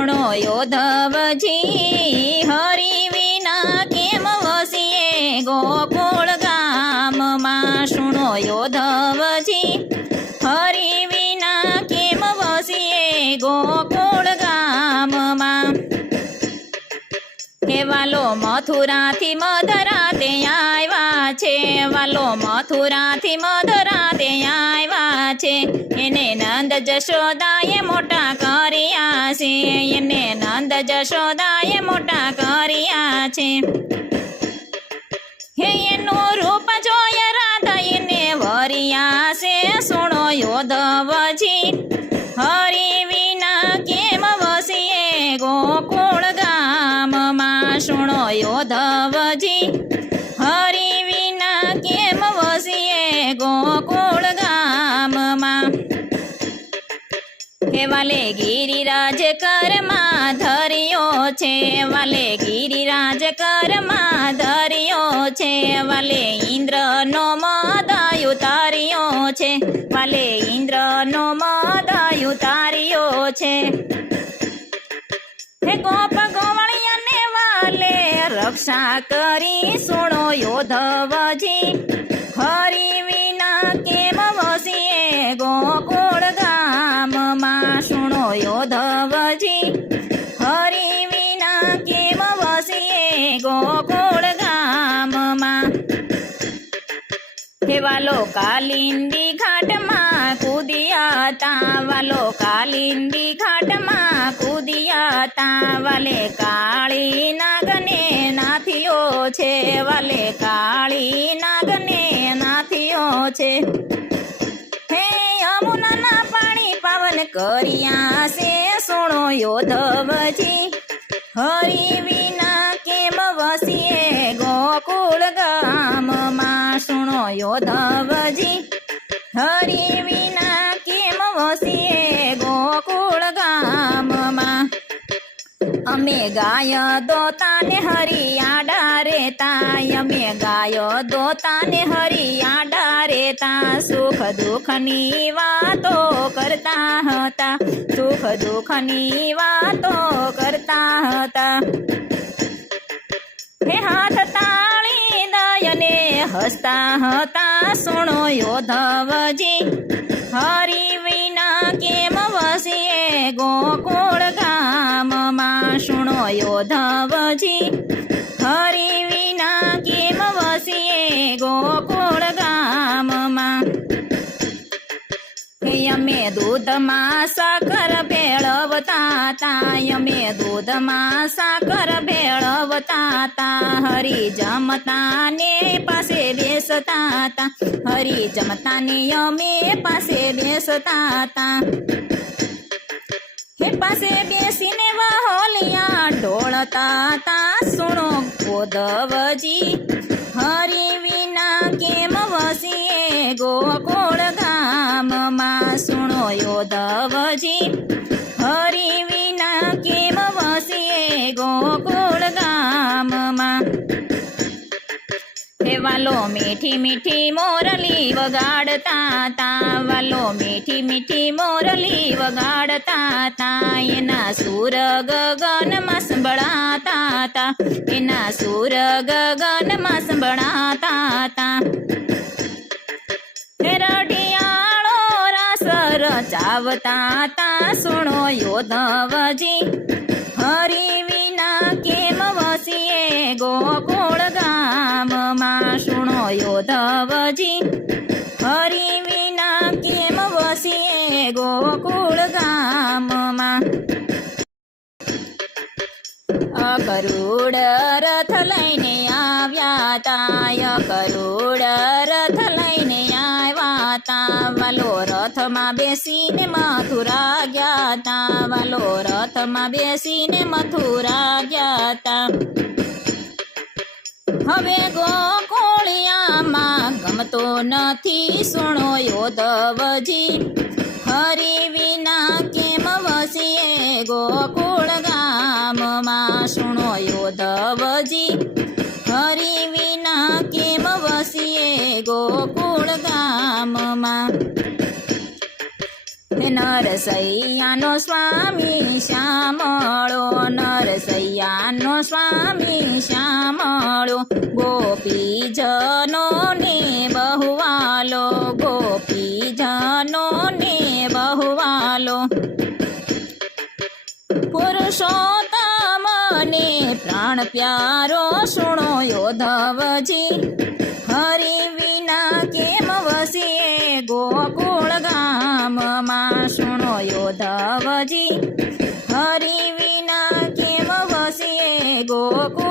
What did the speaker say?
સુણો યોધવજી હરિ વિના કેમ વસીએ ગોકુળ ગામમાં સુણો યોધવજી હરિ વિના કેમ વસીએ ગોકુળ ગામમાં હે વાલો મથુરાથી મધરા તે આવ્યા છે વાલો મથુરાથી મધરા તે આવ્યા છે એને નંદ જશોદાએ મોટા કર્યા છે એને નંદ જશોદાએ મોટા કર્યા છે હે એનું રૂપ જોય રાધા એને વરિયા છે સુણો યોધવજી હરિ વિના કેમ વસીએ ગોકુળ ગામમાં સુણો યોધવજી હરિ વિના કેમ વસીએ ગોકુળ ગામમાં હે વાલે ગિરિરાજ કરમાં ધર્યો છે વાલે ગિરિરાજ કરમાં ધર્યો છે વાલે ઇન્દ્રનો મદ ઉતાર્યો છે વાલે ઇન્દ્રનો મદ ઉતાર્યો છે હે ગોપ ગોવાળિયાને વાલે રક્ષા કરી સુણો યોધવજી હરિ વિના કેમ વસીએ ગોકુળ ગામમાં સુણો યોધવજી હરિ વિના કેમ વસીએ ગોકુળ ગામમાં હે વાલો કાલિંદી ઘાટમાં કૂદ્યા તા વાલો કાલિંદી ઘાટમાં કૂદ્યા તા વાલે કાળી નાગને નાથિયો છે વાલે કાળી નાગને નાથિયો છે હે યમુનાના પાણી પાવન કર્યા છે સુણો યોધવજી હરિ વિના કેમ વસીએ ગોકુળ ગામમાં સુણો યોધવજી હરિ વિના કેમ વસીએ ગોકુળ ગામમાં અમે ગાય દોતાને હરિયાડા રેતા અમે ગાય દોતાને હરિયાડા રેતા સુખ દુઃખની વાતો કરતા હતા સુખ દુઃખની વાતો કરતા હતા હે હાથ તાળી દયને હસતા હતા સુણો યોધવજી હરિ વિના કેમ વસીએ ગોકુળ ગામમાં સુણો યોધવજી હરિ વિના કેમ વસીએ ગોકુળ ગામમાં અમે દૂધમાં સાકર ભેળવતા તા અમે દૂધમાં સાકર ભેળવતા તા હરિ જમતા ને પાસે બેસતા તા હરિ જમતા ને અમે પાસે બેસતા તા હે પાસે બેસીને વાહોલિયા ઢોળતા તા સુણો યોધવજી હરિ વિના કેમ વસીએ ગોકુળ ગામમાં સુણો યોધવજી હરિ વિના કેમ વસીએ ગોકુળ ગામમાં હે વાલો મીઠી મીઠી મોરલી વગાડતા તા વાલો મીઠી મીઠી મોરલી વગાડતા તા એના સુર ગગનમાં સંભળાતા તા એના સુર ગગનમાં સંભળાતા તા હે રઢિયાળો રાસ રચાવતા તા સુણો યોધવજી હરિ વિના કેમ વસીએ ગોકુળ ગામમાં સુણો યોધવજી હરિ વિના કેમ વસીએ ગોકુળ ગામમાં અકરુડ રથ લઈને આવ્યા તા અકરુડ રથ લઈને આવ્યા તા વાલો રથમાં બેસીને મથુરા ગયા તા વાલો રથમાં બેસીને મથુરા ગયા તા હવે ગોકુળિયામાં ગમતો નથી સુણો યોધવજી હરિ વિના કેમ વસીએ ગોકુળ ગામમાં સુણો યોધવજી હરિ વિના કેમ વસીએ ગોકુળ ગામમાં નરસૈયાનો સ્વામી શ્યામળો, નરસૈયાનો સ્વામી શ્યામળો, ગોપીજનોને બહુવાલો, ગોપીજનોને બહુવાલો. પુરુષોત્તમને પ્રાણ પ્યારો સુણો યોધવજી, હરિ વિના કેમ વસીએ ગોકુળ ગામમાં. સુણો યોધવજી, હરિ વિના કેમ વસીએ ગોકુળ